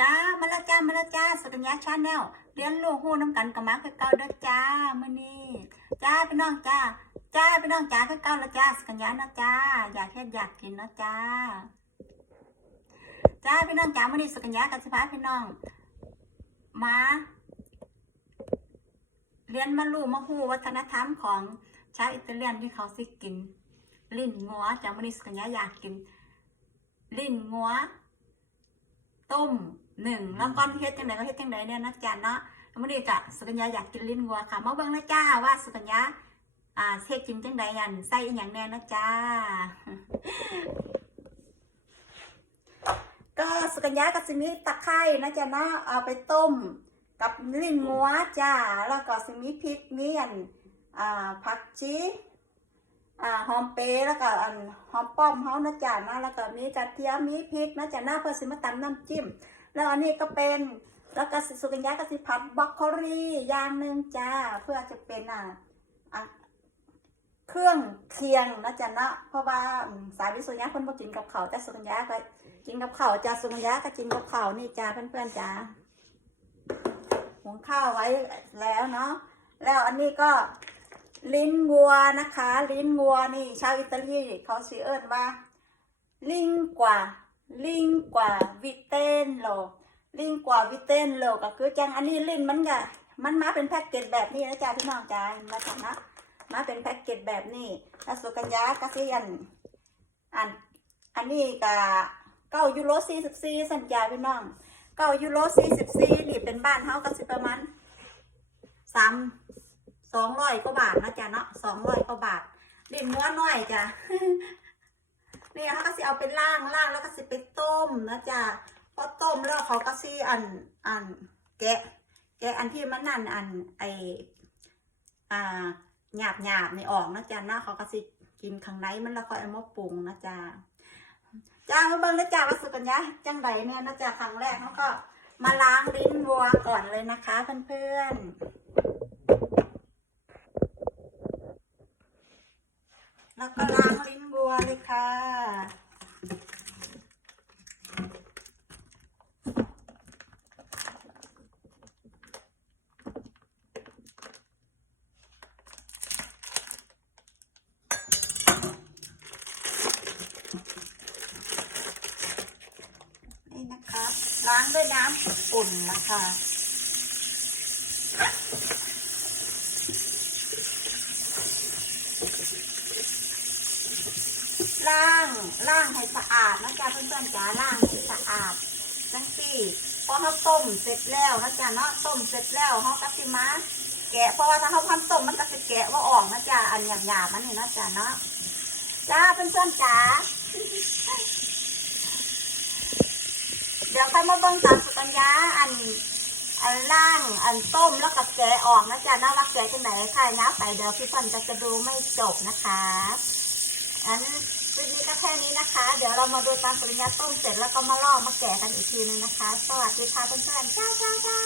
จ้ามาล้วจ้ามาล้วจ้าสกัญญาชาแนลเรียนรู้ฮู้น้ำกันกับมาคือเก่าเด้อจ้ามื้อนี้จ้าพี่น้องจ้าจ้าพี่น้องจ้าคือเก่าล้วจ้าสกัญญานะจ้าอยากเฮ็ดอยากกินนะจ้าจ้าพี่น้องจ้ามื้อนี้สกัญญากับสิพาพี่น้อง มาเรียนมารู้มาฮู้วัฒนธรรมของชาวอิตาเลียนที่เขาสิกิน ลิ้นงัวจ้ามื้อนี้สกัญญาอยากกิน ลิ้นงัว ต้มหนึ่งแล้วก้อนเฮ็ดจังไดก็เฮ็ดจังไดเนี่ยนะจ๊ะเนาะแล้วมื้อนี้กะสุกัญญาอยากกินลิ้นวัวค่ะมาเบิ่งนะจ้าว่าสุกัญญาอ่าเฮ็ดกินจังไดอันใส่อีหยังแน่นะจ้าก็สุกัญญาก็สิมีตะไคร้นะจ๊ะเนาะเอาไปต้มกับลิ้นงัวจ้าแล้วก็สิมีพริกมีอันอ่าผักชี อ่าหอมเปรย์แล้วก็อันหอมป้อมเฮานะจ๊ะนะแล้วก็มีกระเทียมมีพริกนะจ๊ะนะเพื่อสิมาตำน้ำจิ้ม แล้วอันนี้ก็เป็นแล้วก็สุกัญญาก็สิผัดบรอกโคลีอย่างหนึ่งจ้าเพื่อจะเป็นอ่าอะเครื่องเคียงนะจ๊ะนะเพราะว่าสายวิสุญญาเพิ่นบ่กินกับเขาแต่สุกัญญาก็กินกับเขาจ้าสุกัญญาก็กินกับเขานี่จ้าเพื่อนๆจ้าหุงข้าวไว้แล้วเนาะแล้วอันนี้ก็ ลิ้นวัวนะคะ ลิ้นวัวนี่ชาวอิตาลีเขาสิเอิ้นว่า ลิงกว่า ลิงกว่าวิเตนโลลิงกว่าวิเตนโลก็คือจังอันนี้ลิ้นมันก็มันมาเป็นแพ็กเกจแบบนี้นะจ๊ะพี่น้องจ้ามาจากนะมาเป็นแพ็กเกจแบบนี้แล้วสุกัญญากะสิอันอันอันนี้ก็เก้ายูโรสี่สิบสี่สัญญาพี่น้องเก้ายูโรสี่สิบสี่นี่เป็นบ้านเฮาก็สิประมาณสาม สองร้อยกว่าบาทนะจ๊ะเนาะสองร้อยกว่าบาทลิ้นม้วนหน้อยจ้ะเนี่ยเขาก็สิเอาไปล่างล่างแล้วก็สิไปต้มนะจ๊ะพอต้มแล้วเขาก็สิอันอันแกะ แกะอันที่มันนั่นอันไออ่าหยาบหยาบๆนี่ออกนะจ๊ะนะเขาก็สิกินข้างในมันแล้วค่อยเอามาปรุงนะจ๊ะจ้ามาเบิ่งนะจ๊ะว่าสุกัญญาจังไดเนี่ยนะจ๊ะครั้งแรกเขาก็มาล้างลิ้นวัวก่อนเลยนะคะเพื่อนๆ แล้วก็ล้างลิ้นวัวเลยค่ะ นี่นะคะ ล้างด้วยน้ำอุ่นนะคะ ล้างล้างให้สะอาดนะจ๊ะเพื่อนๆจ๋าล้างให้สะอาดจังสี่พอเขาต้มเสร็จแล้วนะจ๊ะเนาะต้มเสร็จแล้วเขาก็สิมาแกะเพราะว่าถ้าเขาพันต้มมันก็จะแกะว่าออกนะจ๊ะอันหยาบๆมันนี่นะจ๊ะเนาะจ้าเพื่อนๆจ๋าเดี๋ยวค่อยมาเบิ่งตามสุกัญญาอัน อันล่างอันต้มแล้วก็แกะออกนะจ๊ะน่ารักแกะจังไหนค่ะย้าไปเดี๋ยวพี่ฟันจะจะดูไม่จบนะคะอันคลิปนี้ก็แค่นี้นะคะ เดี๋ยวเรามาดูตามปริญญาต้มเสร็จแล้วก็มาลอกมาแกะกันอีกทีนึงนะคะ สวัสดีค่ะเพื่อนๆเจ้าเจ้าเจ้า